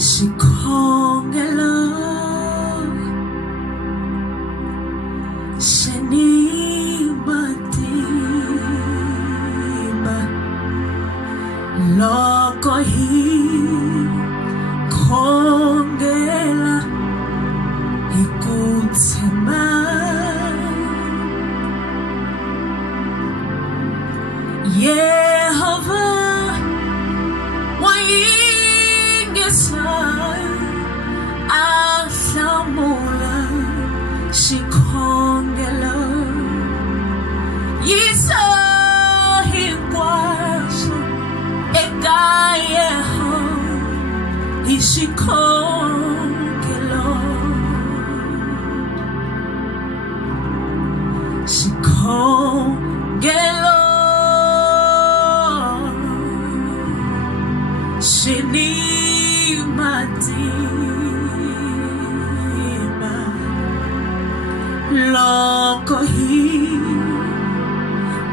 Sikhongela senimatimba loko hi khongela hi ku tshemba Yehova wa yingisela ahlamula sikhongela yisa hinkwaswo eka Yehova hi sikhongelo sikhongelo senimatimba loko hi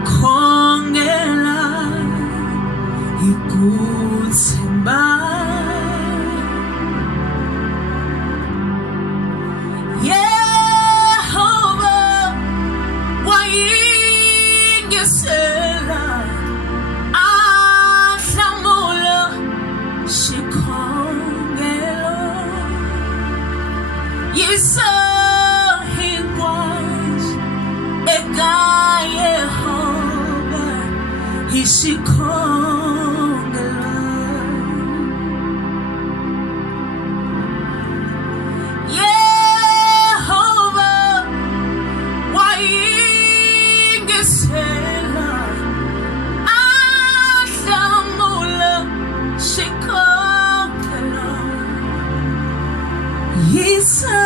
khongela hi ku tshemba Yehova wa yingisela ahlamula sikhongelo yisa hinkwaswo eka Yehova hi sikhongelo Yehova wa yingisela ahlamula sikhongelo yisa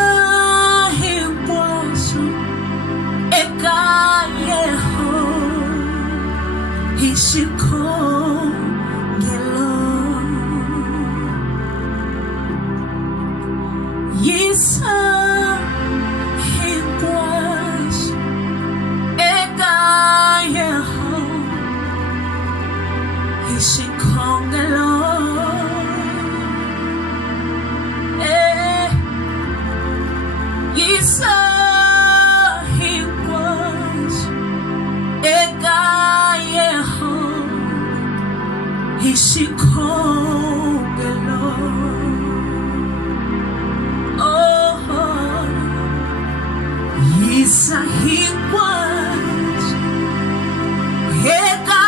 hinkwaswo eka Yehova hi sikhongelo yisa hinkwaswo eka Yehova hi sikhongelo yisa hinkwaswo eka Yehova hi sikhongelo yisa hinkwaswo eka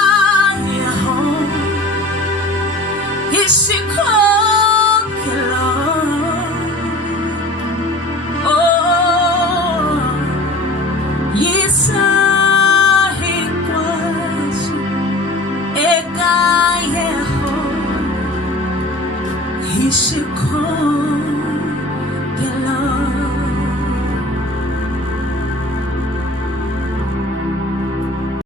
Yehova hi sikhongelo yisa hinkwaswo eka Yehova hi sikhongelo